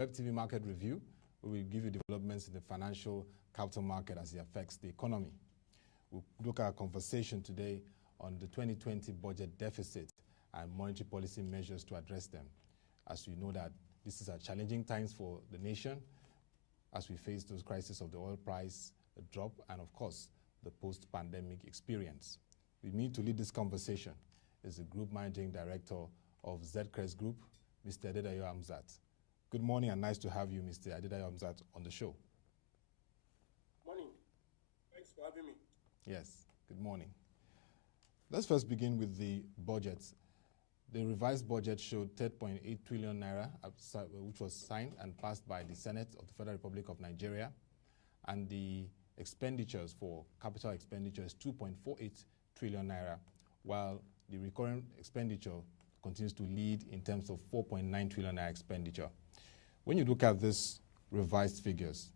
Web TV Market Review. We will give you developments in the financial capital market as it affects the economy. We'll look at our conversation today on the 2020 budget deficit and monetary policy measures to address them. As we know that this is a challenging times for the nation as we face those crises of the oil price drop and, of course, the post-pandemic experience. With me to lead this conversation is the Group Managing Director of Zcres Group, Mr. Adedayo Hamzat. Good morning and nice to have you, Mr. Adedayo Hamzat, on the show. Morning. Thanks for having me. Yes, good morning. Let's first begin with the budget. The revised budget showed 10.8 trillion naira, which was signed and passed by the Senate of the Federal Republic of Nigeria, and the expenditures for capital expenditure is 2.48 trillion naira, while the recurrent expenditure continues to lead in terms of 4.9 trillion naira expenditure. When you look at these revised figures,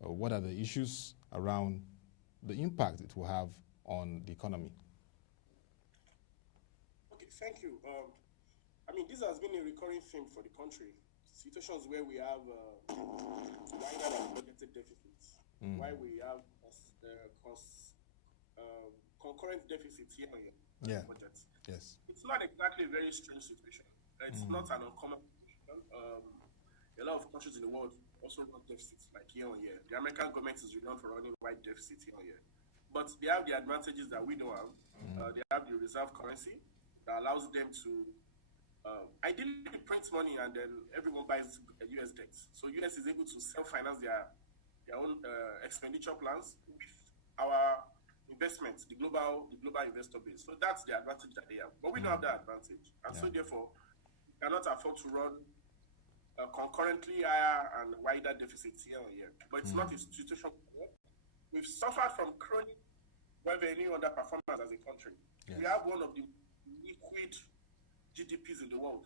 what are the issues around the impact it will have on the economy? Okay, thank you. This has been a recurring theme for the country. Situations where we have wider than budgeted deficits, why we have concurrent deficits here and here budget. Yes. It's not exactly a very strange situation. It's not an uncommon situation. A lot of countries in the world also run deficits like year on year. The American government is renowned for running wide deficits year on year. But they have the advantages that we don't have. They have the reserve currency that allows them to ideally print money and then everyone buys US debts. So US is able to self-finance their own expenditure plans with our investments, the global investor base. So that's the advantage that they have. But we don't have that advantage. And so therefore, we cannot afford to run concurrently higher and wider deficits year on year. But it's not a situation. We've suffered from chronic revenue underperformance as a country. Yes. We have one of the liquid GDPs in the world.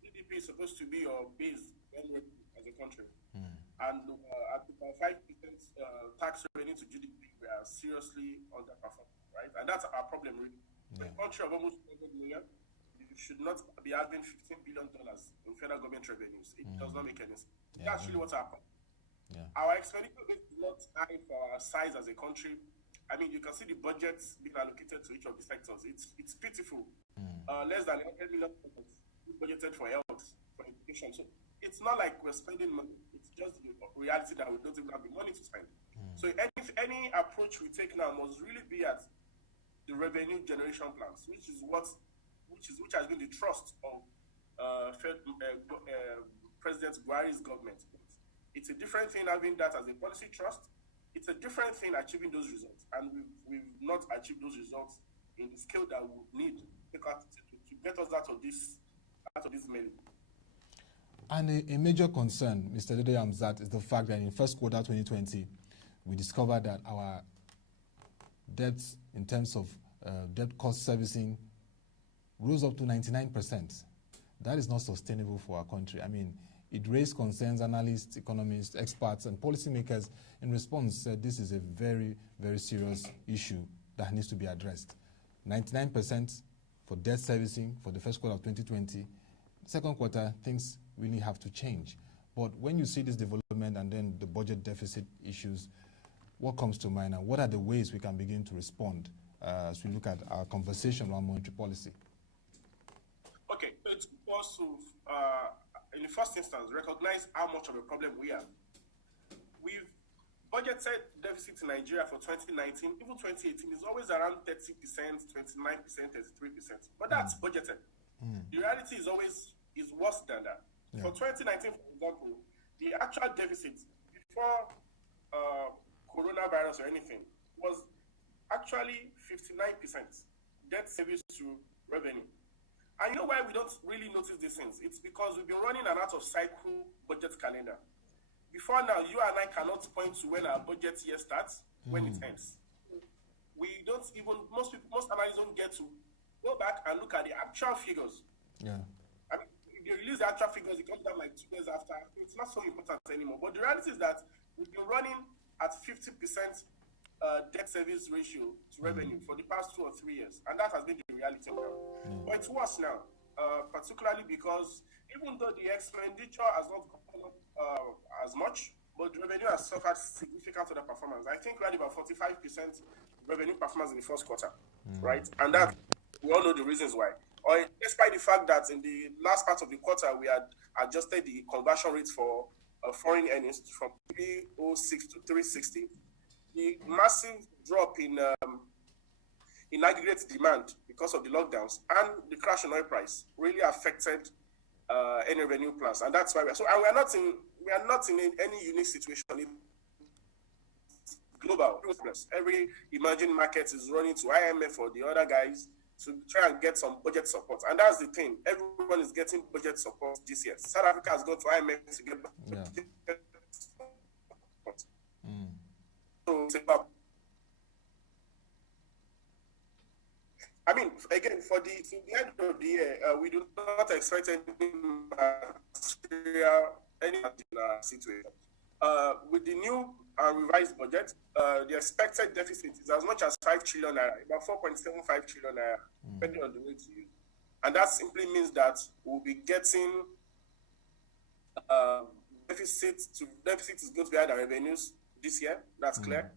GDP is supposed to be your base as a country. And at about 5% tax revenue to GDP, we are seriously underperforming, right? And that's our problem, really. Yeah. A country of almost 100 million, you should not be having $15 billion in federal government revenues. It does not make any sense. That's really what's happened. Yeah. Our expenditure is not high for our size as a country. You can see the budgets being allocated to each of the sectors. It's pitiful. Less than 100 million budgeted for health, for education. So it's not like we're spending money. It's just the reality that we don't even have the money to spend. So any approach we take now must really be at the revenue generation plans, which has been the trust of President Buhari's government. It's a different thing having that as a policy trust. It's a different thing achieving those results, and we've not achieved those results in the scale that we need to get us out of this melee. And a major concern, Mr. Adedayo Hamzat, is the fact that in first quarter 2020, we discovered that our debts in terms of debt cost servicing rose up to 99%. That is not sustainable for our country. It raised concerns. Analysts, economists, experts, and policymakers in response said this is a very, very serious issue that needs to be addressed. 99% for debt servicing for the first quarter of 2020. Second quarter, things really have to change. But when you see this development and then the budget deficit issues, what comes to mind and what are the ways we can begin to respond as we look at our conversation on monetary policy? Okay, it's also in the first instance, recognize how much of a problem we have. We've budgeted deficit in Nigeria for 2019, even 2018 is always around 30%, 29%, 33%. But that's budgeted. The reality is worse than that. Yeah. For 2019, for example, the actual deficit before coronavirus or anything was actually 59% debt service to revenue. And you know why we don't really notice these things? It's because we've been running an out-of-cycle budget calendar. Before now, you and I cannot point to when our budget year starts, when it ends. We don't even, most analysts don't get to go back and look at the actual figures. Yeah. If they release the actual figures, it comes down like 2 years after. It's not so important anymore. But the reality is that we've been running at 50% debt service ratio to revenue for the past 2 or 3 years. And that has been the reality now. But it's worse now, particularly because even though the expenditure has not gone up as much, but the revenue has suffered significant underperformance. I think we had about 45% revenue performance in the first quarter, right? And that we all know the reasons why. Or despite the fact that in the last part of the quarter we had adjusted the conversion rate for foreign earnings from 306 to 360, the massive drop in aggregate demand because of the lockdowns and the crash in oil price really affected any revenue plans, and that's why and we are not in any unique situation. It's global. Every emerging market is running to IMF or the other guys to try and get some budget support, and that's the thing. Everyone is getting budget support this year. South Africa has gone to IMF to get budget support. So it's about. I mean, again, to the end of the year, we do not expect any situation. With the new revised budget, the expected deficit is as much as 5 trillion naira, about 4.75 trillion naira, depending on the way to use. And that simply means that we'll be getting deficit is going to be higher than revenues this year. That's clear.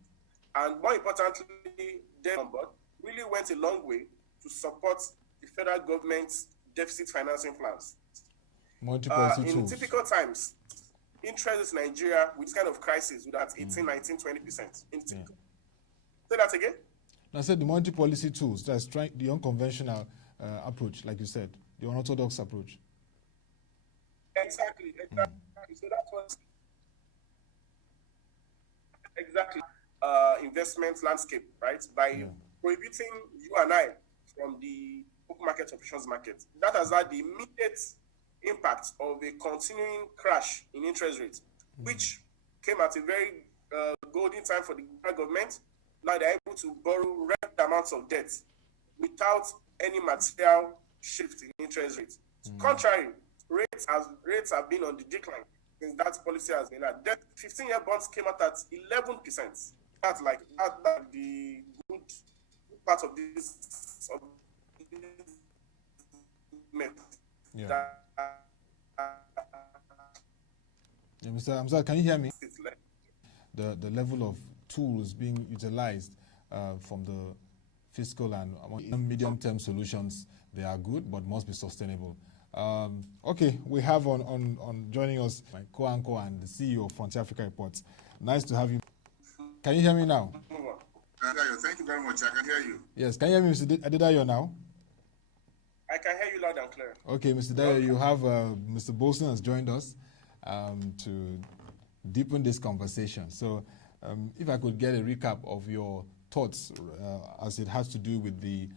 And more importantly, debt on board really went a long way to support the federal government's deficit financing plans. In typical times, interest in Nigeria with this kind of crisis would have 18, 19, 20%. Say that again? I said the monetary policy tools, that's trying the unconventional approach, like you said, the unorthodox approach. Exactly. So that's what investment landscape, right? By prohibiting you and I from the open market options market. That has had the immediate impact of a continuing crash in interest rates, which came at a very golden time for the government. Now they're able to borrow record amounts of debt without any material shift in interest rates. Contrary, rates have been on the decline since that policy has been had. 15-year bonds came out at 11%. That's the good part of this Mr. Hamzat, can you hear me? The level of tools being utilized from the fiscal and medium-term solutions, they are good, but must be sustainable. Okay, we have on joining us my co-anchor and the CEO of Frontier Africa Reports. Nice to have you. Can you hear me now? Thank you very much. I can hear you. Yes, can you hear me, Mr. Adedayo, now? I can hear you loud and clear. Okay, Mr. Dayo, you have Mr. Bolson has joined us to deepen this conversation. So if I could get a recap of your thoughts as it has to do with the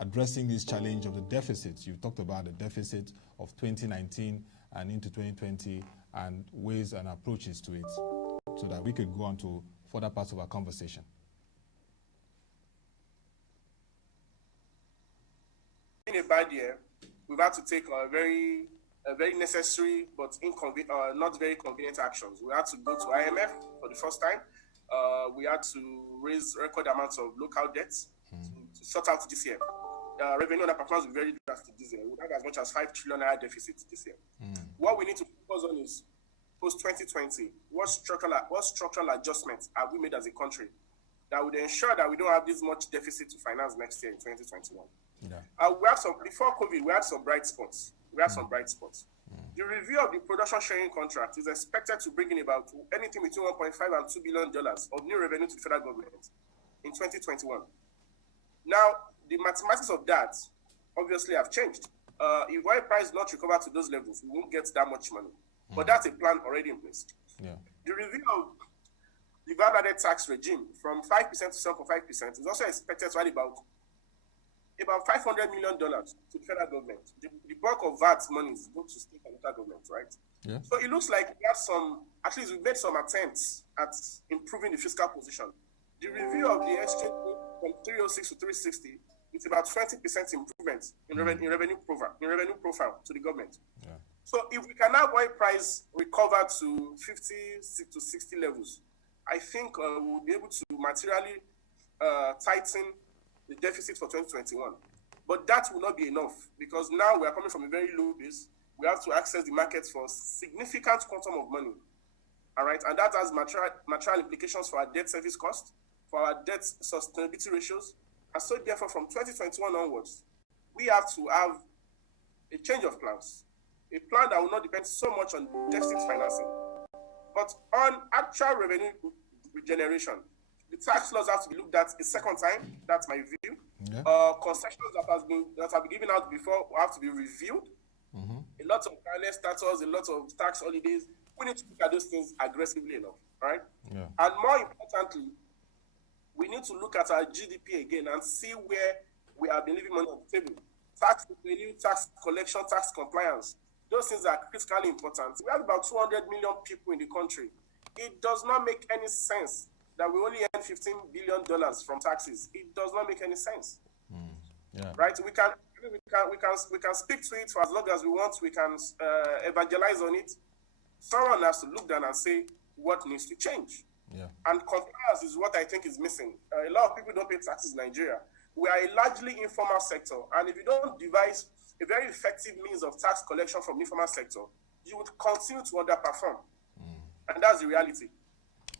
addressing this challenge of the deficits. You talked about the deficit of 2019 and into 2020 and ways and approaches to it so that we could go on to further parts of our conversation. In a bad year, we've had to take a very necessary but not very convenient actions. We had to go to IMF for the first time. We had to raise record amounts of local debts to sort out this year. Revenue underperformance will be very drastic this year. We have as much as 5 trillion naira deficit this year. What we need to focus on is post-2020, what structural adjustments have we made as a country that would ensure that we don't have this much deficit to finance next year in 2021? We have before COVID, we had some bright spots. The review of the production sharing contract is expected to bring in about anything between $1.5 and $2 billion of new revenue to the federal government in 2021. Now, the mathematics of that obviously have changed. If oil price not recover to those levels, we won't get that much money. But that's a plan already in place. The review of the value-added tax regime from 5% to 7.5% is also expected to add about $500 million to the federal government. The bulk of VAT money is going to state and local government, right? So it looks like we have we've made some attempts at improving the fiscal position. The review of the exchange rate from 306 to 360, it's about 20% improvement in revenue profile to the government. So if we can have oil price recover to 50 to 60 levels, I think we'll be able to materially tighten the deficit for 2021. But that will not be enough, because now we are coming from a very low base. We have to access the markets for significant quantum of money. All right, and that has material implications for our debt service cost, for our debt sustainability ratios. And so therefore, from 2021 onwards, we have to have a change of plans, a plan that will not depend so much on deficit financing, but on actual revenue generation. The tax laws have to be looked at a second time. That's my view. Yeah. Concessions that have been given out before have to be reviewed. A lot of careless status, a lot of tax holidays. We need to look at those things aggressively enough, right? Yeah. And more importantly, we need to look at our GDP again and see where we have been leaving money on the table. Tax revenue, tax collection, tax compliance. Those things are critically important. We have about 200 million people in the country. It does not make any sense that we only earn $15 billion from taxes. It does not make any sense. Yeah. Right? We can speak to it for as long as we want. We can evangelize on it. Someone has to look down and say what needs to change. Yeah. And compliance is what I think is missing. A lot of people don't pay taxes in Nigeria. We are a largely informal sector, and if you don't devise a very effective means of tax collection from the informal sector, you would continue to underperform. And that's the reality.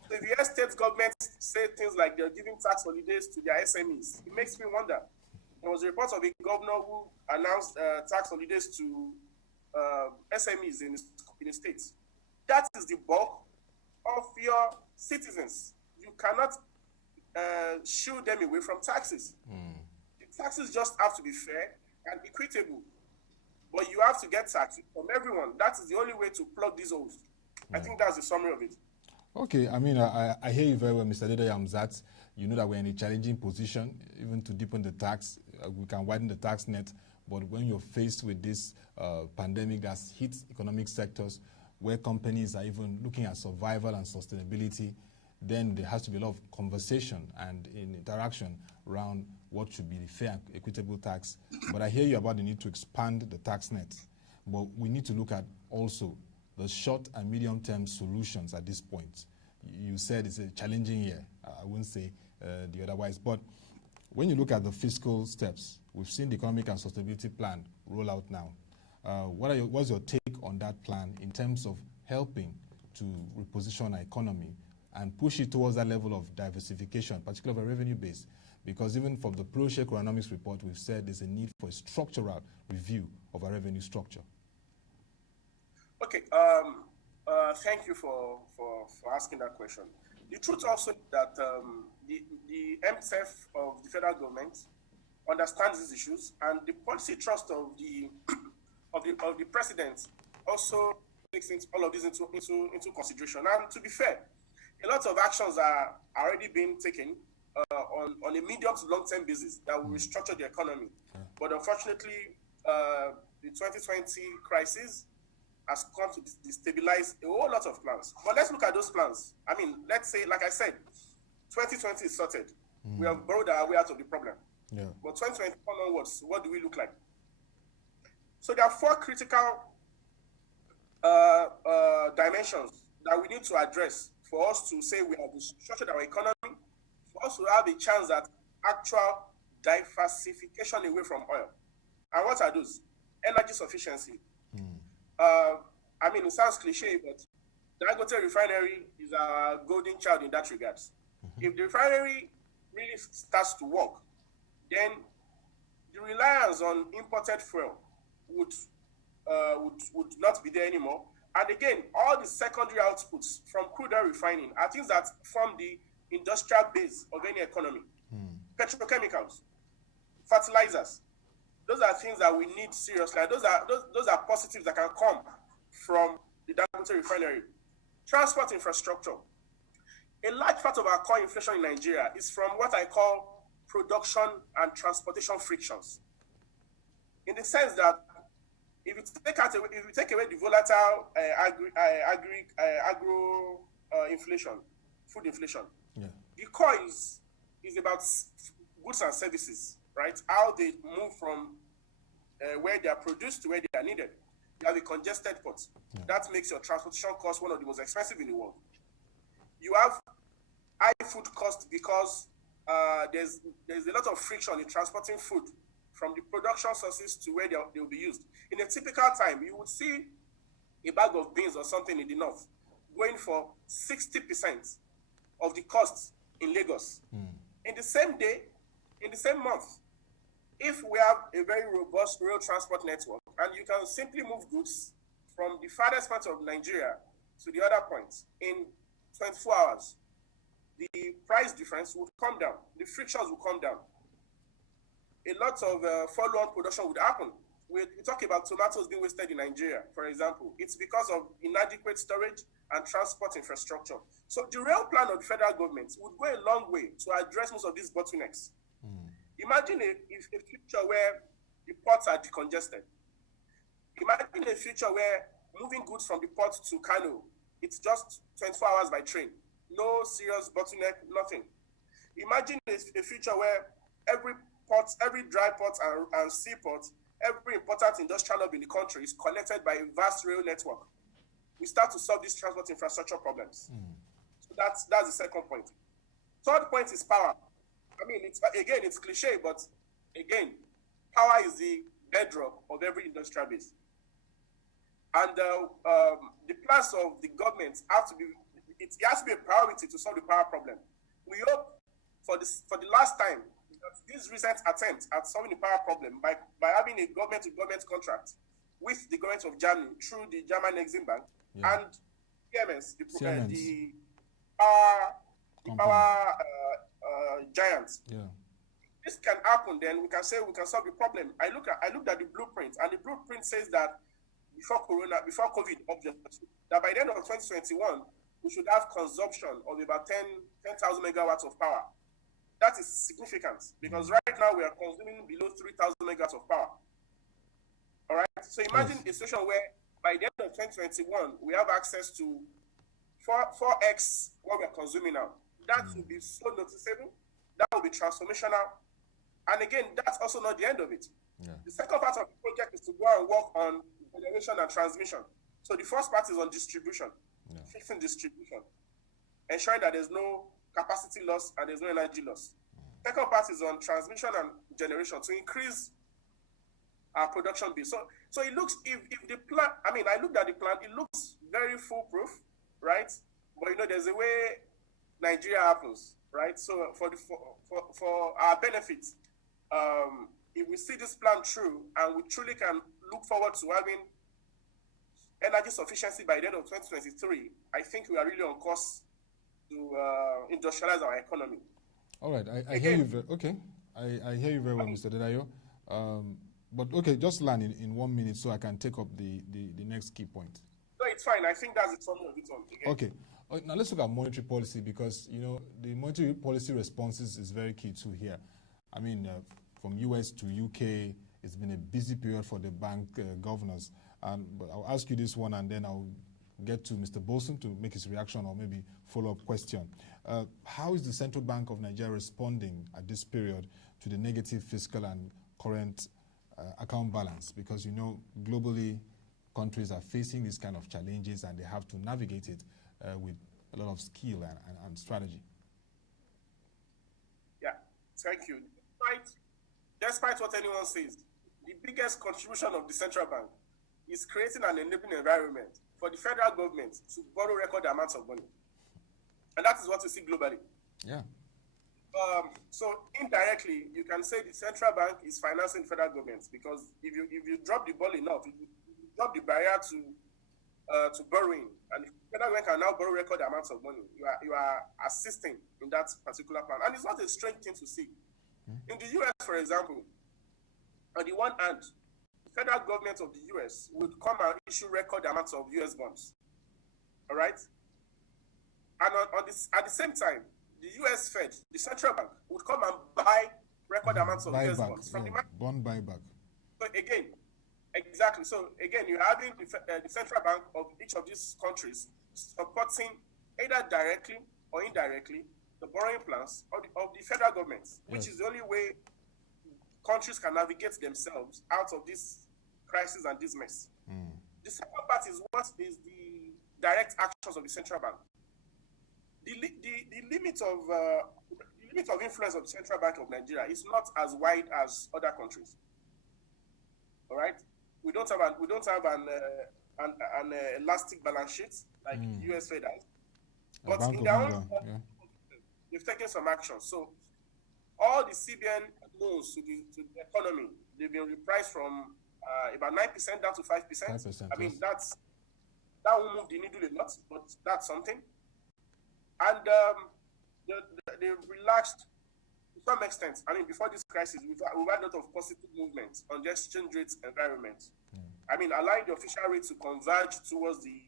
So if you hear state governments say things like they're giving tax holidays to their SMEs, it makes me wonder. There was a report of a governor who announced tax holidays to SMEs in the states. That is the bulk of your citizens. You cannot shoo them away from taxes. The taxes just have to be fair and equitable. But you have to get taxes from everyone. That is the only way to plug these holes. I think that's the summary of it. Okay, I mean, I hear you very well, Mr. Adedoye Hamzat. You know that we're in a challenging position, even to deepen the tax. We can widen the tax net, but when you're faced with this pandemic that's hit economic sectors, where companies are even looking at survival and sustainability, then there has to be a lot of conversation and interaction around what should be the fair and equitable tax. But I hear you about the need to expand the tax net. But we need to look at also the short and medium-term solutions at this point. You said it's a challenging year. I wouldn't say the otherwise. But when you look at the fiscal steps, we've seen the economic and sustainability plan roll out now. What's your take on that plan in terms of helping to reposition our economy and push it towards that level of diversification, particularly of a revenue base? Because even from the ProShare Economics report, we've said there's a need for a structural review of our revenue structure. Okay, thank you for asking that question. The truth also is that the MSF of the federal government understands these issues, and the policy trust of the president also takes all of this into consideration. And to be fair, a lot of actions are already being taken on a medium to long-term basis that will restructure the economy. But unfortunately, the 2020 crisis has come to destabilize a whole lot of plans. But let's look at those plans. I mean, let's say, like I said, 2020 is sorted. We have borrowed our way out of the problem. Yeah. But 2021 onwards, what do we look like? So there are four critical dimensions that we need to address for us to say we have restructured our economy, for us to have a chance at actual diversification away from oil. And what are those? Energy sufficiency. I mean, it sounds cliche, but the Dangote refinery is a golden child in that regard. If the refinery really starts to work, then the reliance on imported fuel would not be there anymore. And again, all the secondary outputs from crude oil refining are things that form the industrial base of any economy. Petrochemicals, fertilizers, those are things that we need seriously. Those are positives that can come from the Dangote refinery. Transport infrastructure. A large part of our core inflation in Nigeria is from what I call production and transportation frictions. In the sense that if you take away the volatile agro inflation, food inflation, the core is about goods and services, right? How they move from where they are produced to where they are needed. You have a congested port. That makes your transportation cost one of the most expensive in the world. You have high food cost because there's a lot of friction in transporting food from the production sources to where they'll be used. In a typical time, you would see a bag of beans or something in the north going for 60% of the costs in Lagos. In the same day, in the same month, if we have a very robust rail transport network and you can simply move goods from the farthest point of Nigeria to the other point in 24 hours, the price difference would come down, the frictions will come down. A lot of follow-on production would happen. We talk about tomatoes being wasted in Nigeria, for example. It's because of inadequate storage and transport infrastructure. So the rail plan of the federal government would go a long way to address most of these bottlenecks. Imagine a future where the ports are decongested. Imagine a future where moving goods from the port to Kano, it's just 24 hours by train. No serious bottleneck, nothing. Imagine a future where every port, every dry port and seaport, every important industrial hub in the country is connected by a vast rail network. We start to solve these transport infrastructure problems. So that's the second point. Third point is power. I mean, it's cliche, but again, power is the bedrock of every industrial base. And the plans of the government have to be, it has to be a priority to solve the power problem. We hope for the last time, this recent attempt at solving the power problem by having a government-to-government contract with the government of Germany through the German Exim Bank and Siemens, the power giants. This can happen, then we can say we can solve the problem. I looked at the blueprint, and the blueprint says that before COVID, obviously, that by the end of 2021, we should have consumption of about 10,000 megawatts of power. That is significant because right now we are consuming below 3,000 megawatts of power. All right. So imagine a situation where by the end of 2021 we have access to 4x what we are consuming now. That will be so noticeable. That will be transformational. And again, that's also not the end of it. The second part of the project is to go and work on generation and transmission. So the first part is on distribution, fixing distribution, ensuring that there's no capacity loss and there's no energy loss. Second part is on transmission and generation to increase our production base. So it looks, if the plan, I mean, I looked at the plan, it looks very foolproof, right? But there's a way Nigeria happens, right? So for our benefit, if we see this plan through and we truly can look forward to having energy sufficiency by the end of 2023, I think we are really on course to industrialize our economy. All right, I hear you. I hear you very well, Mr. Dedayo. But okay, just land in 1 minute so I can take up the next key point. No, it's fine. I think that's the summary of it all. Okay. Now let's look at monetary policy because the monetary policy responses is very key too here. I mean, from US to UK, it's been a busy period for the bank governors. But I'll ask you this one, and then I'll get to Mr. Bolson to make his reaction or maybe follow-up question. How is the Central Bank of Nigeria responding at this period to the negative fiscal and current account balance? Because globally, countries are facing these kind of challenges, and they have to navigate it with a lot of skill and strategy. Yeah, thank you. Despite what anyone says, the biggest contribution of the central bank is creating an enabling environment for the federal government to borrow record amounts of money. And that is what we see globally. Yeah. So indirectly, you can say the central bank is financing federal governments because if you drop the ball enough, if you drop the barrier to borrowing, and the federal bank can now borrow record amounts of money, you are assisting in that particular plan. And it's not a strange thing to see. In the US, for example, on the one hand, the federal government of the US would come and issue record amounts of US bonds. All right? And at the same time, the US Fed, the central bank, would come and buy record amounts of US bonds from the market. Bond buyback. So again, exactly. So again, you're having the central bank of each of these countries supporting either directly or indirectly the borrowing plans of the federal government, which is the only way countries can navigate themselves out of this crisis and this mess. The second part is what is the direct actions of the central bank. The limit of influence of the Central Bank of Nigeria is not as wide as other countries. All right, we don't have an elastic balance sheet like US Fed has, A but Bank in of their own, England, yeah. they've taken some action. So all the CBN loans to the economy, they've been repriced from about 9% down to 5%. 5%, I mean, yes. that will move the needle a lot, but that's something. And they relaxed to some extent. I mean, before this crisis, we've had a lot of positive movement on the exchange rate environment. I mean, allowing the official rate to converge towards the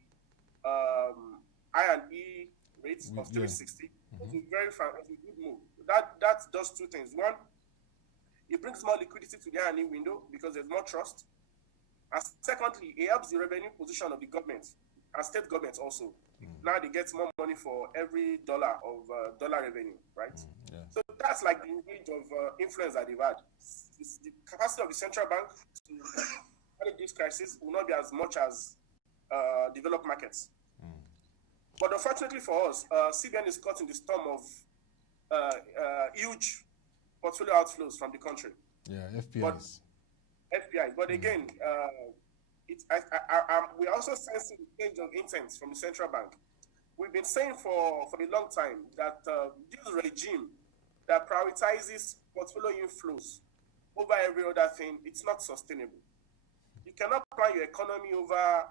I&E rates of 360 was a good move. That does two things. One, it brings more liquidity to the I&E window because there's more trust. And secondly, it helps the revenue position of the government and state governments also. Now they get more money for every dollar of dollar revenue, right? Yeah. So that's like the range of influence that they've had. The capacity of the central bank to manage this crisis will not be as much as developed markets. But unfortunately for us, CBN is caught in the storm of huge portfolio outflows from the country. Yeah, FPIs. But again, we're also sensing the change of intent from the central bank. We've been saying for a long time that this regime that prioritizes portfolio inflows over every other thing, it's not sustainable. You cannot plan your economy over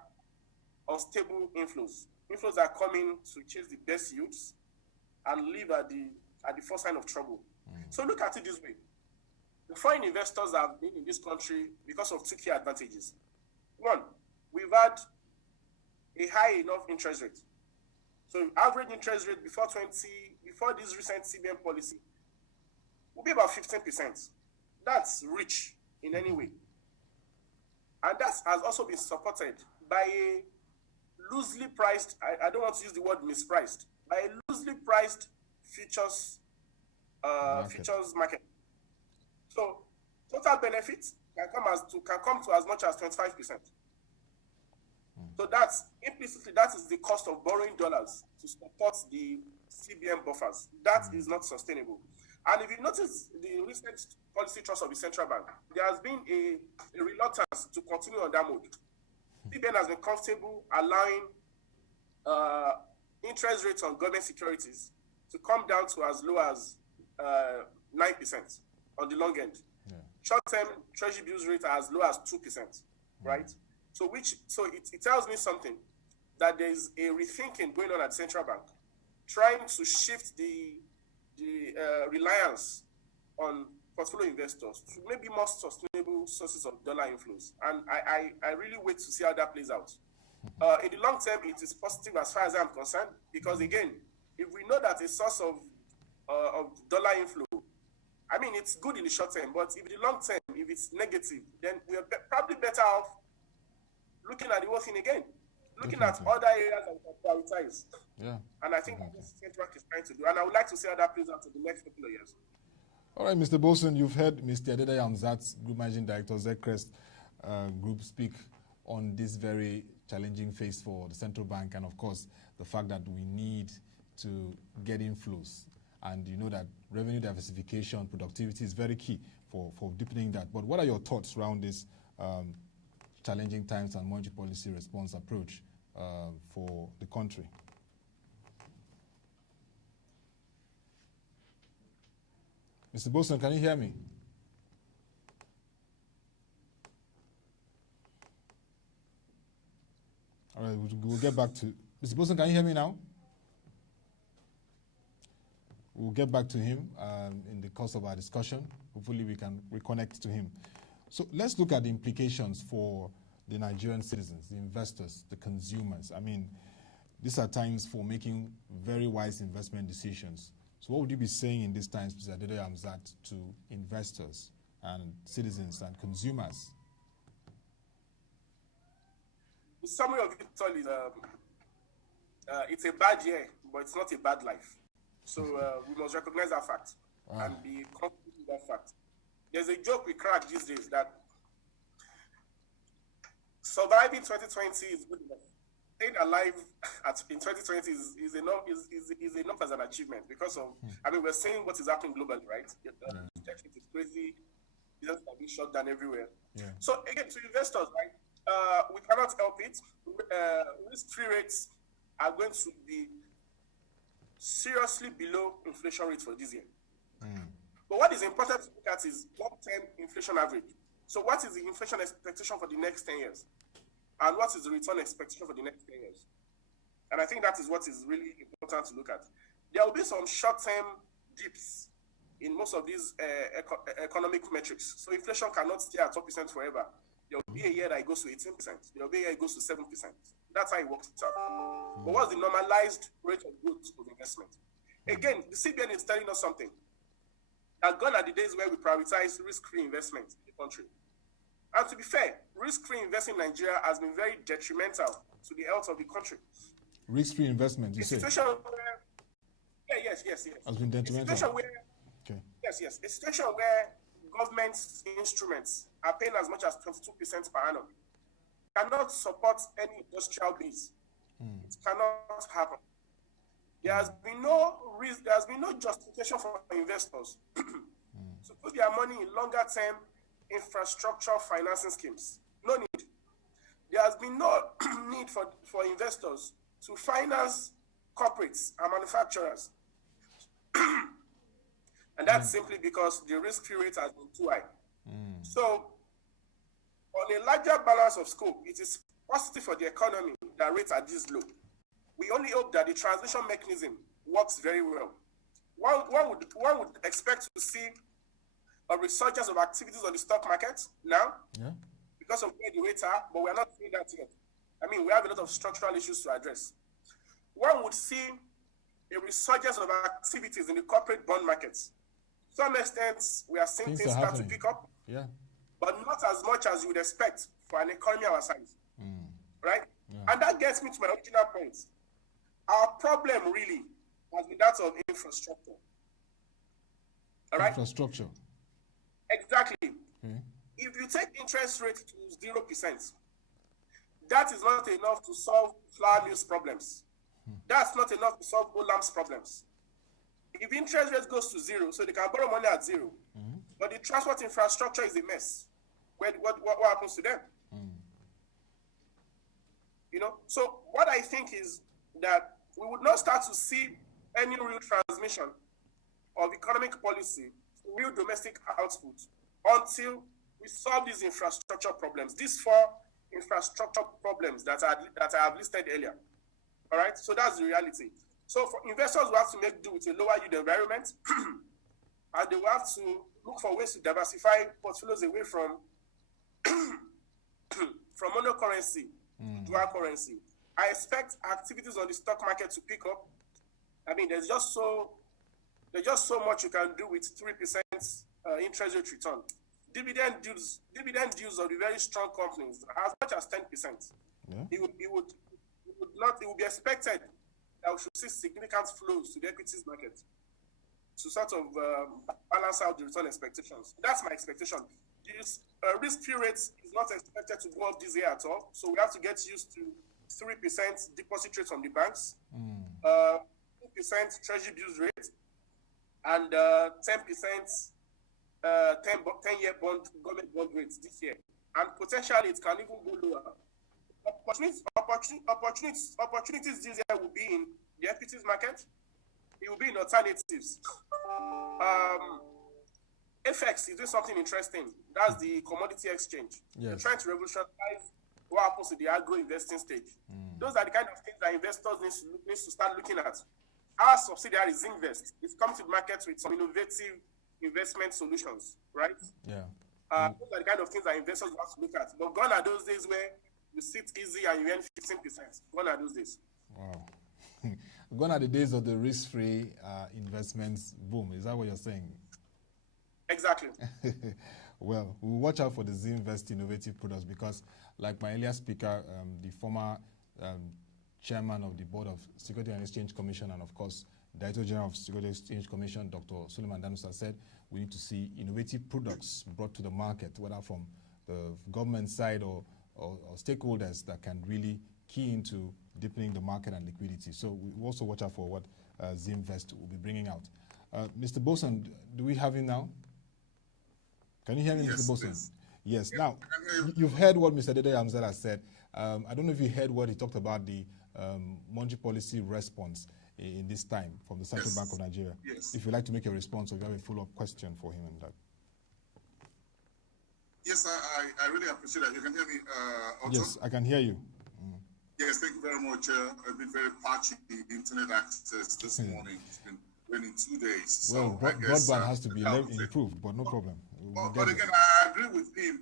unstable inflows. Inflows are coming to chase the best yields and live at the first sign of trouble. So look at it this way. The foreign investors have been in this country because of two key advantages. One, we've had a high enough interest rate. So average interest rate before this recent CBN policy will be about 15%. That's rich in any way. And that has also been supported by a loosely priced, I don't want to use the word mispriced, by a loosely priced futures market. So total benefits can come to as much as 25%. So that's implicitly, that is the cost of borrowing dollars to support the CBN buffers. That is not sustainable. And if you notice the recent policy thrust of the central bank, there has been a reluctance to continue on that mode. CBN has been comfortable allowing interest rates on government securities to come down to as low as 9% on the long end. Yeah. Short-term treasury bills rate are as low as 2%, right? So it tells me something, that there is a rethinking going on at the central bank, trying to shift the reliance on portfolio investors to maybe more sustainable sources of dollar inflows. And I really wait to see how that plays out. In the long term, it is positive as far as I'm concerned, because again, if we know that a source of dollar inflow, I mean, it's good in the short term, but if in the long term, if it's negative, then we're probably better off looking at the whole thing again, looking at other areas that we can prioritize. Yeah. And I think that's what Central Bank is trying to do. And I would like to see how that plays out in the next couple of years. All right, Mr. Bolson, you've heard Mr. Adedeye Hamzat, Group Managing Director, Zcrest Group, speak on this very challenging phase for the central bank, and of course, the fact that we need to get inflows. And you know that revenue diversification, productivity is very key for deepening that. But what are your thoughts around this challenging times and monetary policy response approach for the country? Mr. Bolson, can you hear me? All right, we'll get back to Mr. Bolson. Can you hear me now? We'll get back to him in the course of our discussion. Hopefully, we can reconnect to him. So let's look at the implications for the Nigerian citizens, the investors, the consumers. I mean, these are times for making very wise investment decisions. So what would you be saying in these times, Mr. Adedeye Hamzat, to investors and citizens and consumers? The summary of it all is it's a bad year, but it's not a bad life. So we must recognize that fact and be confident in that fact. There's a joke we crack these days that surviving 2020 is good enough. Staying alive in 2020 is enough as an achievement because of, I mean, we're seeing what is happening globally, right? It's crazy. businesses are being shut down everywhere. Yeah. So again, to investors, right? We cannot help it. Risk-free rates are going to be seriously below inflation rate for this year. But what is important to look at is long-term inflation average. So what is the inflation expectation for the next 10 years? And what is the return expectation for the next 10 years? And I think that is what is really important to look at. There will be some short-term dips in most of these economic metrics. So inflation cannot stay at 12% forever. There will be a year that it goes to 18%. There will be a year it goes to 7%. That's how it works out. But what's the normalized rate of growth of investment? Again, the CBN is telling us something. That gone are the days where we prioritize risk-free investment in the country. And to be fair, risk-free investing in Nigeria has been very detrimental to the health of the country. Risk-free investment, you say? A situation where, yes. Has been detrimental. A situation where, yes. A situation where government instruments are paying as much as 22% per annum cannot support any industrial base. It cannot happen. There has been no risk, there has been no justification for investors to put their money in longer-term infrastructure financing schemes. No need. There has been no need for investors to finance corporates and manufacturers. And that's simply because the risk-free rate has been too high. So, on a larger balance of scope, it is positive for the economy that rates are this low. We only hope that the transmission mechanism works very well. One would expect to see a resurgence of activities on the stock market now, because of where the rates are, but we're not seeing that yet. I mean, we have a lot of structural issues to address. One would see a resurgence of activities in the corporate bond markets. To some extent, we are seeing things start to pick up, but not as much as you would expect for an economy our size, right? And that gets me to my original point. Our problem really has been that of infrastructure. All right? Infrastructure. Exactly. If you take interest rate to 0%, that is not enough to solve flour mills problems. That's not enough to solve Olam's problems. If interest rate goes to 0, so they can borrow money at 0, but the transport infrastructure is a mess. What happens to them? You know, so what I think is that we would not start to see any real transmission of economic policy, real domestic output, until we solve these infrastructure problems. These 4 infrastructure problems that I have listed earlier. All right, so that's the reality. So for investors, we have to make do with a lower yield environment, and they will have to look for ways to diversify portfolios away from monocurrency, dual currency. I expect activities on the stock market to pick up. I mean, there's just so much you can do with 3% interest rate return. Dividend deals of the very strong companies as much as 10%. It would be expected that we should see significant flows to the equities market to sort of balance out the return expectations. That's my expectation. This risk-free rate is not expected to go up this year at all, so we have to get used to 3% deposit rate from the banks, 2% treasury bills rate, and 10% 10-year government bond rates this year. And potentially it can even go lower. Opportunities this year will be in the equities market. It will be in alternatives. FX is doing something interesting. That's the commodity exchange. They're trying to revolutionize what happens to the agro investing stage. Those are the kind of things that investors need to start looking at. Our subsidiary Zinvest is coming to the market with some innovative investment solutions, right? Those are the kind of things that investors have to look at. But gone are those days where you sit easy and you earn 15%. Gone are those days. Wow. Gone are the days of the risk-free investments boom. Is that what you're saying? Exactly. Well, we'll watch out for the Zinvest innovative products because, like my earlier speaker, the former chairman of the board of Security and Exchange Commission and, of course, Director General of Security and Exchange Commission, Dr. Suleiman Danusa, said we need to see innovative products brought to the market, whether from the government side or stakeholders that can really key into deepening the market and liquidity. So we also watch out for what Zinvest will be bringing out. Mr. Boson, do we have him now? Can you hear me, Yes, Mr. Bosun? please. Yes. Yes, Now, I can hear you. you've heard what Mr. Dede Amzat has said. I don't know if you heard what he talked about the monetary policy response in this time from the Central Yes. Bank of Nigeria. Yes. If you'd like to make a response or if you have a follow-up question for him on that. Yes, I really appreciate that. You can hear me, Otto? Yes, I can hear you. Yes, thank you very much. I've been very patchy internet access this morning. It's been raining 2 days. Well, So I guess, broadband has to be that was it. improved, but no problem. We'll But get again, there. I agree with him.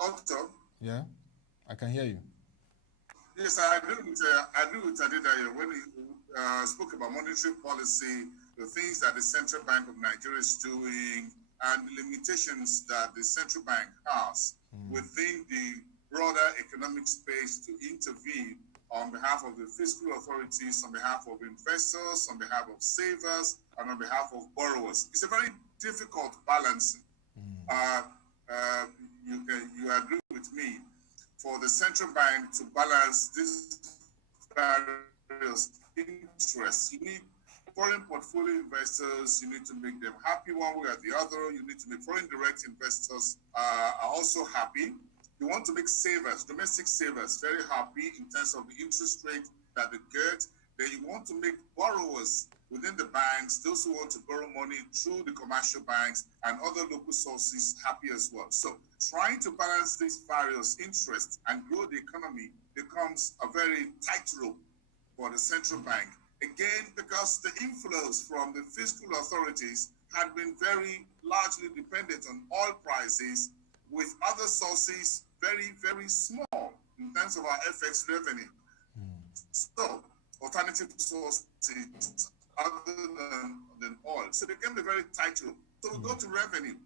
Otto, Yeah, I can hear you. yes, I agree with Adedayo when he spoke about monetary policy, the things that the Central Bank of Nigeria is doing, and the limitations that the central bank has within the broader economic space to intervene on behalf of the fiscal authorities, on behalf of investors, on behalf of savers, and on behalf of borrowers. It's a very difficult balancing. You agree with me, for the central bank to balance these various interests. You need foreign portfolio investors, you need to make them happy one way or the other. You need to make foreign direct investors are also happy. You want to make savers, domestic savers, very happy in terms of the interest rate that they get. Then you want to make borrowers within the banks, those who want to borrow money through the commercial banks and other local sources, happy as well. So trying to balance these various interests and grow the economy becomes a very tightrope for the central bank. Again, because the inflows from the fiscal authorities had been very largely dependent on oil prices, with other sources very, very small in terms of our FX revenue. So alternative sources other than oil. So they became a very tight rope. So we go to revenue.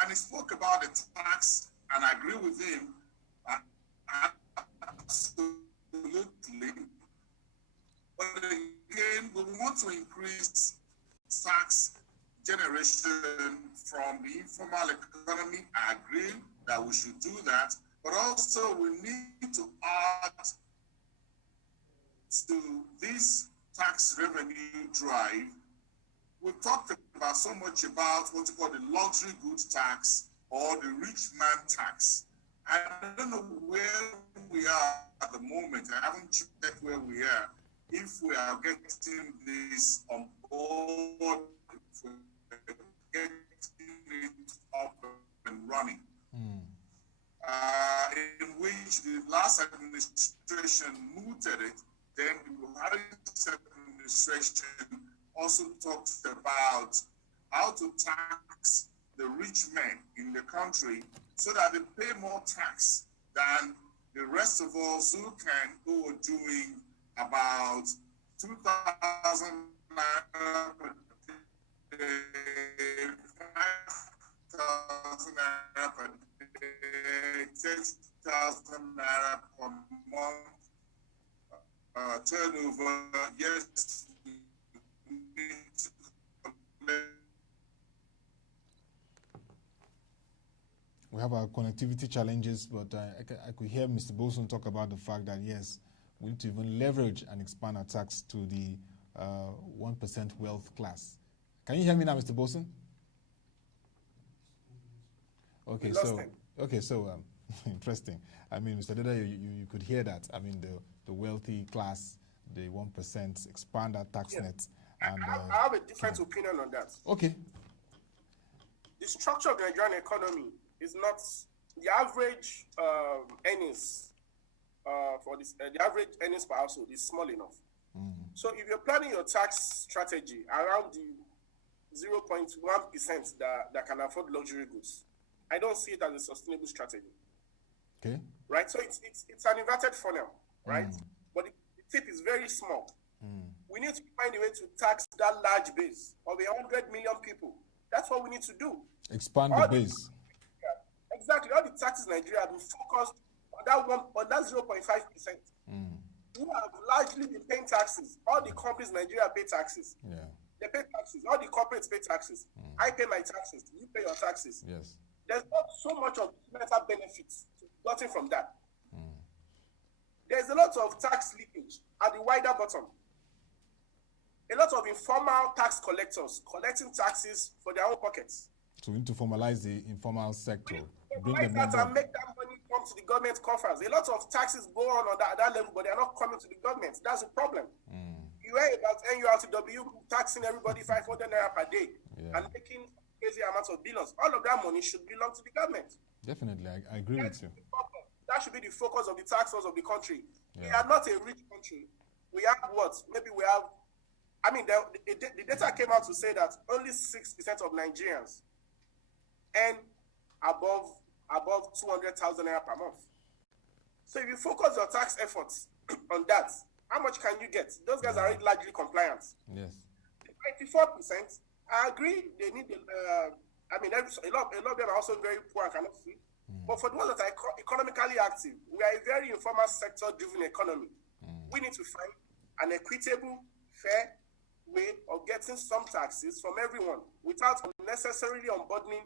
And he spoke about the tax, and I agree with him. Absolutely. But again, we want to increase tax generation from the informal economy. I agree that we should do that. But also we need to add to this tax revenue drive. We've talked about so much about what you call the luxury goods tax or the rich man tax. I don't know where we are at the moment. I haven't checked where we are. If we are getting this on board, if we're getting it up and running. In which the last administration mooted it, then the Buhari administration also talked about how to tax the rich men in the country so that they pay more tax than the rest of us who are doing about 2,000 naira per day, 5,000 naira per day, 6,000 naira per month turnover. Yes, we need to collect. We have our connectivity challenges, but I could hear Mr. Bosun talk about the fact that, yes, we need to even leverage and expand our tax to the 1% wealth class. Can you hear me now, Mr. Bosun? Okay, so interesting. I mean, Mr. Dede, you could hear that. I mean, the wealthy class, the 1%, expand that tax net. And I have a different opinion on that. Okay. The structure of the Nigerian economy is not the average earnings for this. The average earnings per household is small enough. So if you're planning your tax strategy around the 0.1% that can afford luxury goods, I don't see it as a sustainable strategy. Okay. Right. So it's an inverted funnel, right? But the tip is very small. We need to find a way to tax that large base of 100 million people. That's what we need to do. Expand the base. Exactly. All the taxes in Nigeria have been focused on that 0.5%. Who have largely been paying taxes. All the companies in Nigeria pay taxes. Yeah. They pay taxes. All the corporates pay taxes. I pay my taxes. You pay your taxes. Yes. There's not so much of better benefits gotten from that. There's a lot of tax leakage at the wider bottom. a lot of informal tax collectors collecting taxes for their own pockets. So we need to formalize the informal sector. Bring Like them that and make that money come to the government coffers. A lot of taxes go on that level, but they are not coming to the government. That's the problem. You hear about NURTW taxing everybody 500 naira per day and making crazy amounts of billions. All of that money should belong to the government. Definitely, I agree with you. That should be the focus of the taxes of the country. We are not a rich country. We have what? Maybe we have. I mean, the data came out to say that only 6% of Nigerians earn above 200,000 naira per month. So if you focus your tax efforts on that, how much can you get? Those guys are largely compliant. Yes. 94%, I agree. They need. I mean, a lot of them are also very poor and cannot feed. But for the ones that are economically active, we are a very informal sector-driven economy. We need to find an equitable, fair way of getting some taxes from everyone without unnecessarily burdening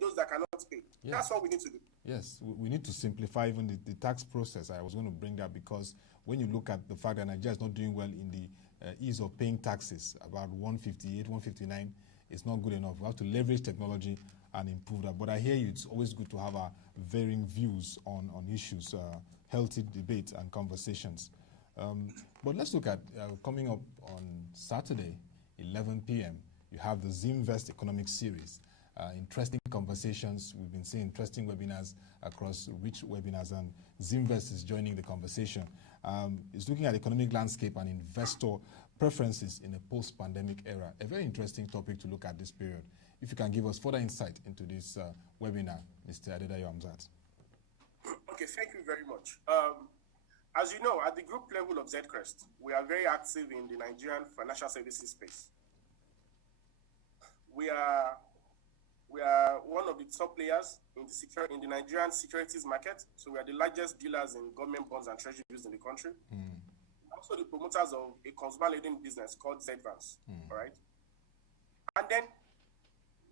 those that cannot pay. Yes. That's what we need to do. Yes, we need to simplify even the tax process. I was going to bring that because when you look at the fact that Nigeria is not doing well in the ease of paying taxes, about 158, 159, it's not good enough. We have to leverage technology and improve that. But I hear you, it's always good to have our varying views on issues, healthy debate and conversations. But let's look at coming up on Saturday, 11 p.m., you have the Zimvest Economic Series. Interesting conversations. We've been seeing interesting webinars across rich webinars, and Zimvest is joining the conversation. It's looking at economic landscape and investor preferences in a post-pandemic era. A very interesting topic to look at this period. If you can give us further insight into this webinar, Mr. Adedayo Hamzat. Okay, thank you very much. As you know, at the group level of Zcrest, we are very active in the Nigerian financial services space. We are one of the top players in the Nigerian securities market. So we are the largest dealers in government bonds and treasury bills in the country. Also the promoters of a consumer-lending business called Zvance, all right? And then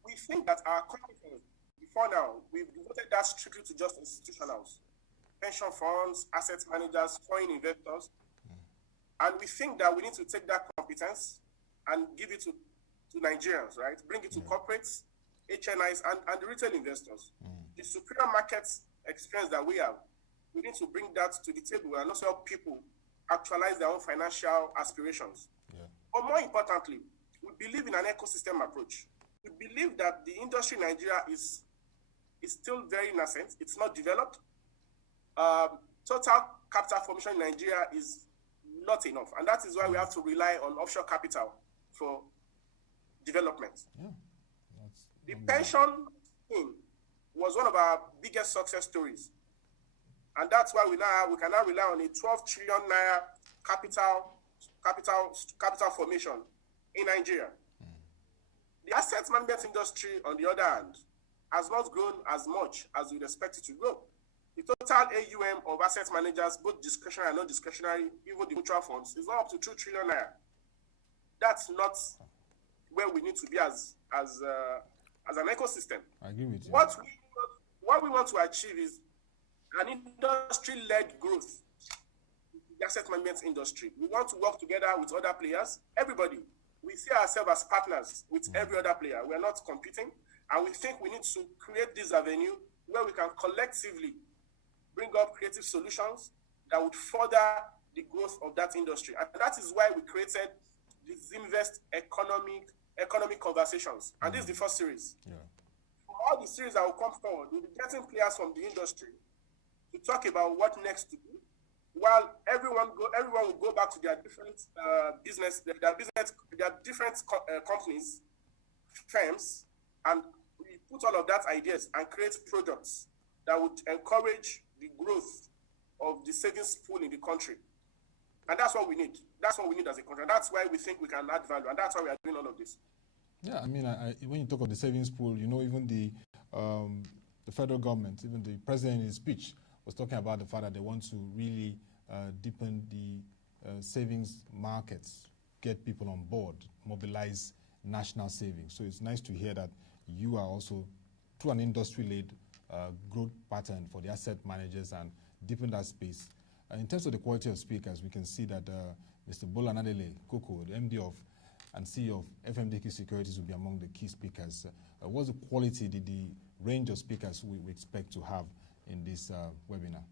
we think that our company, before now, we've devoted that strictly to just institutionals, pension funds, asset managers, foreign investors. And we think that we need to take that competence and give it to Nigerians, right? Bring it to corporates, HNIs, and the retail investors. The superior market experience that we have, we need to bring that to the table and also help people actualize their own financial aspirations. But more importantly, we believe in an ecosystem approach. We believe that the industry in Nigeria is still very nascent. It's not developed. Total capital formation in Nigeria is not enough. And that is why we have to rely on offshore capital for development. The pension thing was one of our biggest success stories. And that's why we can now rely on a 12 trillion naira capital formation in Nigeria. The asset management industry, on the other hand, has not grown as much as we'd expect it to grow. The total AUM of asset managers, both discretionary and non-discretionary, even the mutual funds, is not up to 2 trillion naira. That's not where we need to be as an ecosystem. I agree with you. What we want to achieve is an industry-led growth in the asset management industry. We want to work together with other players, everybody. We see ourselves as partners with every other player. We are not competing, and we think we need to create this avenue where we can collectively bring up creative solutions that would further the growth of that industry. And that is why we created the Zimvest Economic Conversations. And this is the first series. For all the series that will come forward, we'll be getting players from the industry to talk about what next to do, while everyone will go back to their different their different companies, firms, and we put all of that ideas and create products that would encourage the growth of the savings pool in the country. And that's what we need. That's what we need as a country. And that's why we think we can add value. And that's why we are doing all of this. Yeah, I mean, when you talk of the savings pool, you know, even the federal government, even the president in his speech was talking about the fact that they want to really deepen the savings markets, get people on board, mobilize national savings. So it's nice to hear that you are also, through an industry-led growth pattern for the asset managers and deepen that space, In terms of the quality of speakers, we can see that Mr. Bola Nadele Koko, the MD of and CEO of FMDQ Securities, will be among the key speakers. What's the quality, the range of speakers we expect to have in this webinar?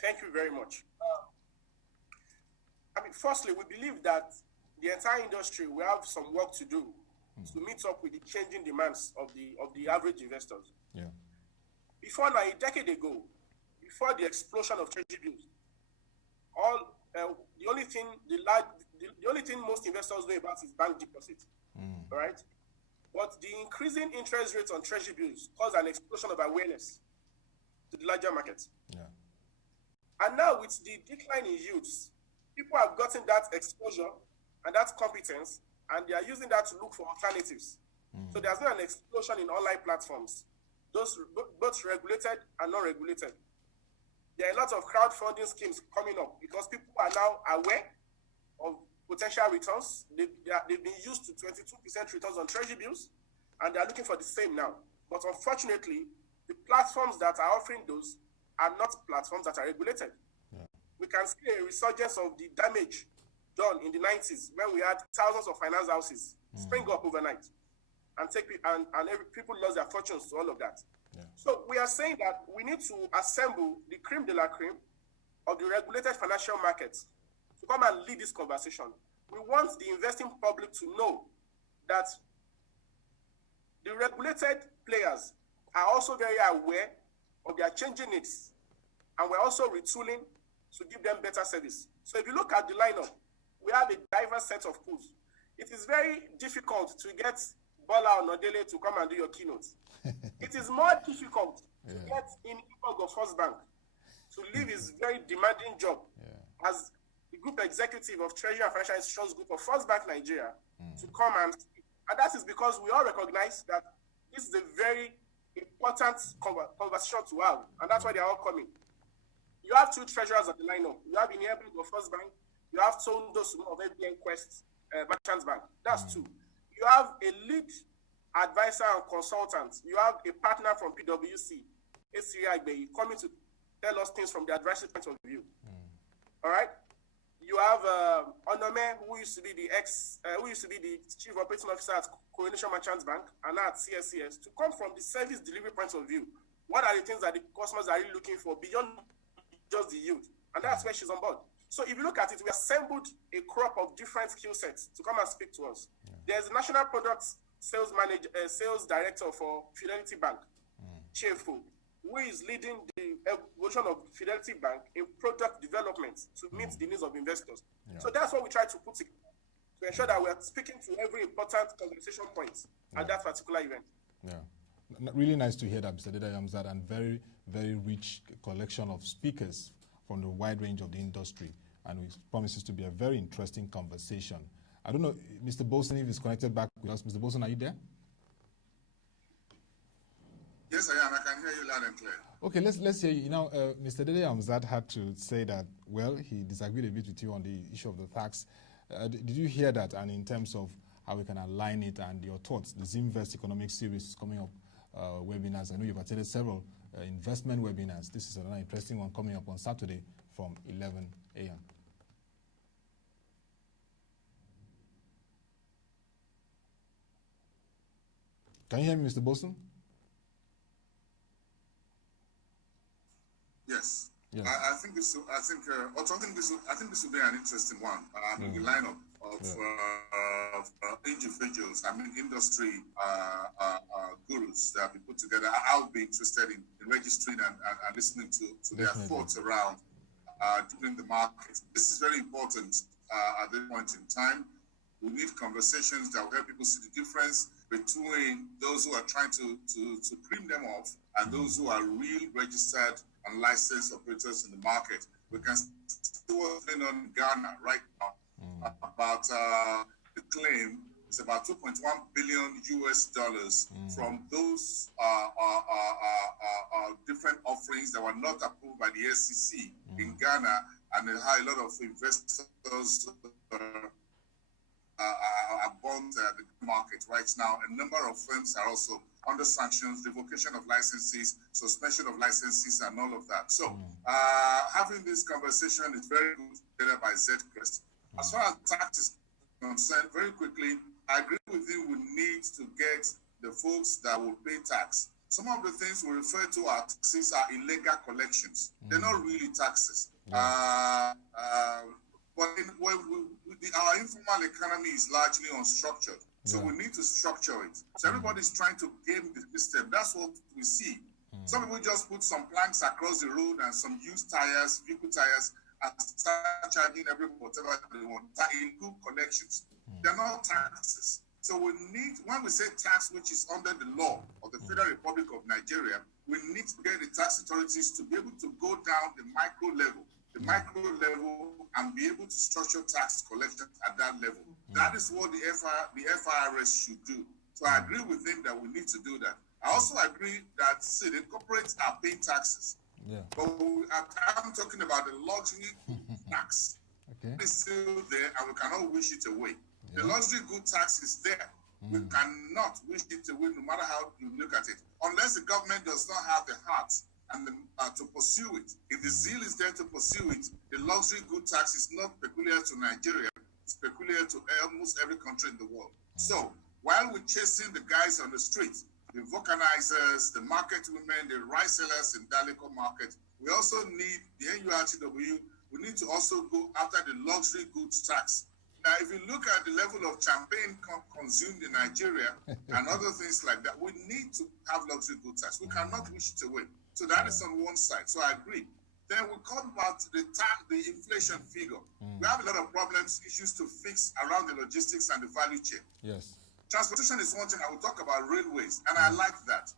Thank you very much. Firstly, we believe that the entire industry will have some work to do to meet up with the changing demands of the average investors. Yeah. Before now, a decade ago, before the explosion of treasury bills, the only thing most investors know about is bank deposit, right? But the increasing interest rates on treasury bills caused an explosion of awareness to the larger market. Yeah. And now with the decline in yields, people have gotten that exposure and that competence, and they are using that to look for alternatives. So there's been an explosion in online platforms, those both regulated and non-regulated. There are a lot of crowdfunding schemes coming up because people are now aware of potential returns. They've been used to 22% returns on treasury bills, and they're looking for the same now. But unfortunately, the platforms that are offering those are not platforms that are regulated. Yeah. We can see a resurgence of the damage done in the 90s when we had thousands of finance houses spring up overnight and people lost their fortunes to all of that. Yeah. So we are saying that we need to assemble the creme de la creme of the regulated financial markets to come and lead this conversation. We want the investing public to know that the regulated players are also very aware of their changing needs, and we're also retooling to give them better service. So if you look at the lineup, we have a diverse set of pools. It is very difficult to get Bola or Nadele to come and do your keynote. It is more difficult to get in of First Bank to leave his very demanding job as the group executive of Treasury and Financial Institutions Group of First Bank Nigeria to come and speak. And that is because we all recognize that this is a very important conversation to have, and that's why they are all coming. You have two treasurers at the lineup. You have Iniebu of First Bank. You have Tondo Sumo of FBN Quest, Merchants Bank. That's two. You have a lead advisor and consultant. You have a partner from PwC, Esiri Agbeyi, coming to tell us things from the advisory point of view. All right. You have Onome, who used to be the chief operating officer at Coronation Merchants Bank and now at CSCS, to come from the service delivery point of view. What are the things that the customers are really looking for beyond just the yield? And that's where she's on board. So if you look at it, we assembled a crop of different skill sets to come and speak to us. There's the National Products Sales Director for Fidelity Bank, Chefo, who is leading the evolution of Fidelity Bank in product development to meet the needs of investors. So that's what we try to put together to ensure that we are speaking to every important conversation point at that particular event. Yeah. Really nice to hear that, Mr. Dede Yamzat, and very, very rich collection of speakers from the wide range of the industry. And it promises to be a very interesting conversation. I don't know, Mr. Bolson, if he's connected back with us. Mr. Bolson, are you there? Yes, I am. I can hear you loud and clear. Okay, let's hear you. Now, Mr. Dede Yamzat had to say that, well, he disagreed a bit with you on the issue of the tax. Did you hear that? And in terms of how we can align it and your thoughts, the Zinvest Economic Series is coming up, webinars. I know you've attended several investment webinars. This is another interesting one coming up on Saturday from 11 a.m. Can you hear me, Mr. Bolson? Yes. I think this will be an interesting one. The lineup of individuals, industry gurus that we put together. I'll be interested in registering and listening to their thoughts around doing the market. This is very important at this point in time. We need conversations that will help people see the difference between those who are trying to cream them off and those who are real registered and licensed operators in the market. We can see what's going on in Ghana right now about the claim. It's about $2.1 billion from those different offerings that were not approved by the SEC in Ghana, and a lot of investors above the market right now. A number of firms are also under sanctions, revocation of licenses, suspension of licenses, and all of that. So having this conversation is very good together by Zcrest. As far as tax is concerned, very quickly, I agree with you, we need to get the folks that will pay tax. Some of the things we refer to as taxes are illegal collections. They're not really taxes. But our informal economy is largely unstructured. So we need to structure it. So everybody's trying to game the system. That's what we see. Some people just put some planks across the road and some used tires, vehicle tires, and start charging everybody whatever they want. Include collections. They're not taxes. So we need, when we say tax, which is under the law of the Federal Republic of Nigeria, we need to get the tax authorities to be able to go down the micro level, and be able to structure tax collection at that level. That is what the FIRS should do. So I agree with him that we need to do that. I also agree that, see, the corporates are paying taxes. But I'm talking about the luxury tax. It's still there, and we cannot wish it away. The luxury good tax is there. We cannot wish it away, no matter how you look at it, unless the government does not have the heart and to pursue it. If the zeal is there to pursue it, the luxury good tax is not peculiar to Nigeria. It's peculiar to almost every country in the world. So while we're chasing the guys on the street, the vulcanizers, the market women, the rice sellers in Dalico market, we also need the NURTW. We need to also go after the luxury goods tax. Now, if you look at the level of champagne consumed in Nigeria and other things like that, we need to have luxury goods tax. We cannot wish it away. So that is on one side. So I agree. Then we come about the inflation figure. We have a lot of problems, issues to fix around the logistics and the value chain. Transportation is one thing. I will talk about railways, and I like that.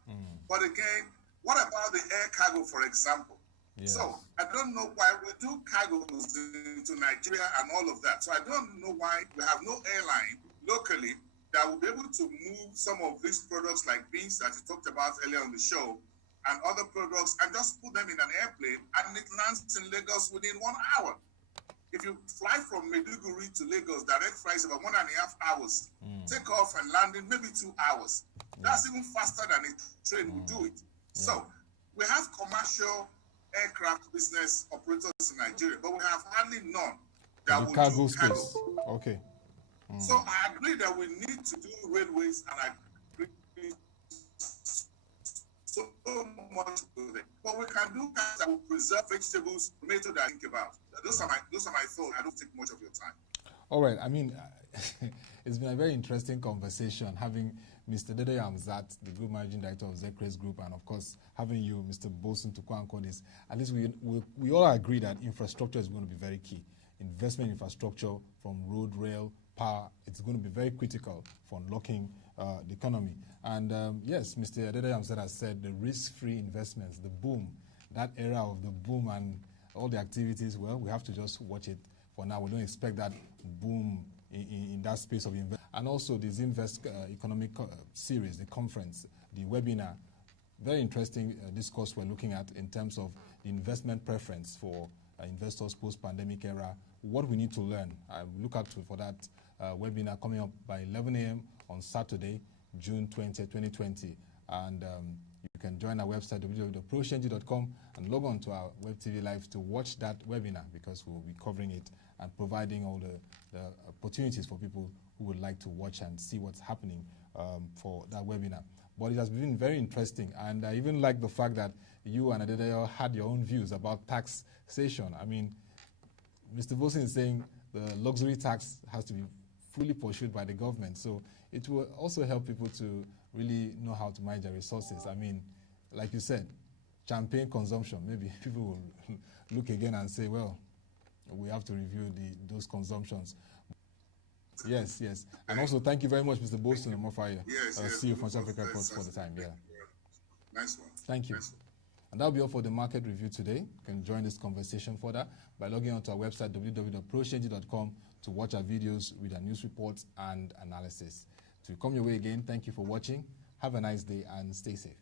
But again, what about the air cargo, for example? So I don't know why we do cargoes into Nigeria and all of that. So I don't know why we have no airline locally that will be able to move some of these products like beans that you talked about earlier on the show and other products and just put them in an airplane and it lands in Lagos within 1 hour. If you fly from Maiduguri to Lagos, direct flights about 1.5 hours. Take off and landing maybe 2 hours. That's even faster than a train would do it. So we have commercial aircraft business operators in Nigeria, but we have hardly none that will do cargo. So I agree that we need to do railways, and I agree so much with it. But we can do things that will preserve vegetables, tomato that I think about. Those are my thoughts. I don't take much of your time. All right. I mean, it's been a very interesting conversation having Mr. Dede Hamzat, the Group Managing Director of Zcrest Group, and of course having you, Mr. Bosun Tukwankon. At least we all agree that infrastructure is going to be very key. Investment infrastructure from road, rail, power, it's going to be very critical for unlocking the economy. And yes, Mr. Dede Hamzat has said the risk-free investments, the boom, that era of the boom and all the activities, well, we have to just watch it for now. We don't expect that boom in that space of investment. And also this Invest Economic series, the conference, the webinar, very interesting discourse we're looking at in terms of the investment preference for investors post-pandemic era, what we need to learn. I look out for that webinar coming up by 11 a.m. on Saturday, June 20, 2020. And you can join our website, www.prochange.com, and log on to our Web TV Live to watch that webinar, because we'll be covering it and providing all the opportunities for people who would like to watch and see what's happening for that webinar. But it has been very interesting, and I even like the fact that you and Adedayo had your own views about taxation. I mean, Mr. Bosun is saying the luxury tax has to be fully pursued by the government, so it will also help people to really know how to manage their resources. I mean, like you said, champagne consumption, maybe people will look again and say, well, we have to review those consumptions. Yes. And also, thank you very much, Mr. Bosun and Mofaya. See you from South Africa for the time. Nice one. Thank you. Nice one. And that'll be all for the market review today. You can join this conversation further by logging onto our website, www.prochange.com, to watch our videos, read our news reports and analysis. To come your way again, thank you for watching. Have a nice day and stay safe.